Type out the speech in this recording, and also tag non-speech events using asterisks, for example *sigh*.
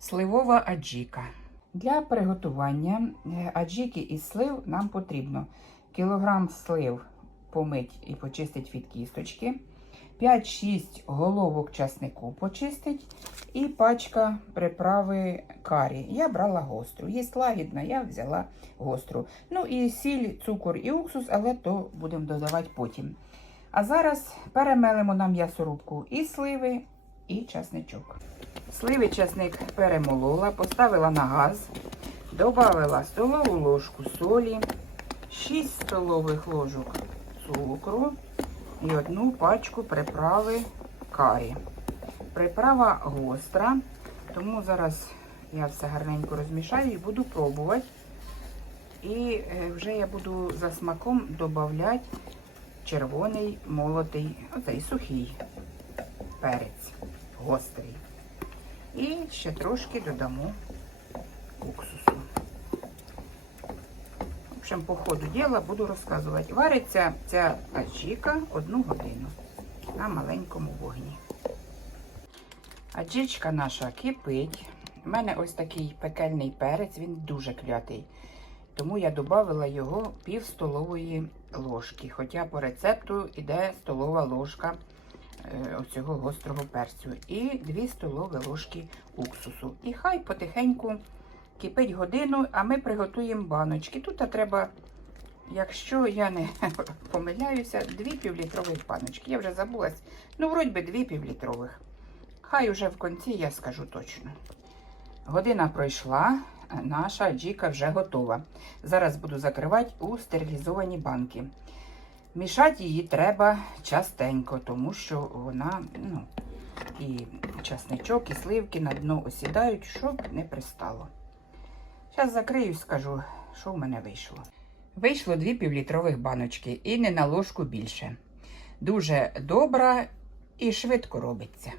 Сливова аджіка. Для приготування е, аджіки із слив нам потрібно кілограм слив помить і почистить від кісточки, 5-6 головок часнику почистить і пачка приправи карі. Я брала гостру. Є лагідна, я взяла гостру. Ну і сіль, цукор і уксус, але то будемо додавати потім. А зараз перемелимо на м'ясорубку і сливи, і часничок. Сливи часник перемолола, поставила на газ, додала столову ложку солі, 6 столових ложок цукру і одну пачку приправи карі. Приправа гостра, тому зараз я все гарненько розмішаю і буду пробувати. І е, вже я буду за смаком додавати червоний молотий, оцей сухий перець, гострий. І ще трошки додамо уксусу. В общем, по ходу діла буду розказувати. Вариться ця аджіка одну годину на маленькому вогні. Аджичка наша кипить. У мене ось такий пекельний перець, він дуже клятий. Тому я додала його пів столової ложки. Хоча по рецепту йде столова ложка оцього гострого перцю. І 2 столові ложки уксусу. І хай потихеньку кипить годину, а ми приготуємо баночки. Тут треба, якщо я не *laughs* помиляюся, 2 півлітрових баночки. Я вже забулась. Ну, вроді би 2 півлітрових. Хай уже в кінці я скажу точно. Година пройшла, наша джіка вже готова. Зараз буду закривати у стерилізовані банки. Мішати її треба частенько, тому що вона, ну, і часничок, і сливки на дно осідають, щоб не пристало. Зараз закрию скажу, що в мене вийшло. Вийшло дві півлітрових баночки і не на ложку більше. Дуже добра і швидко робиться.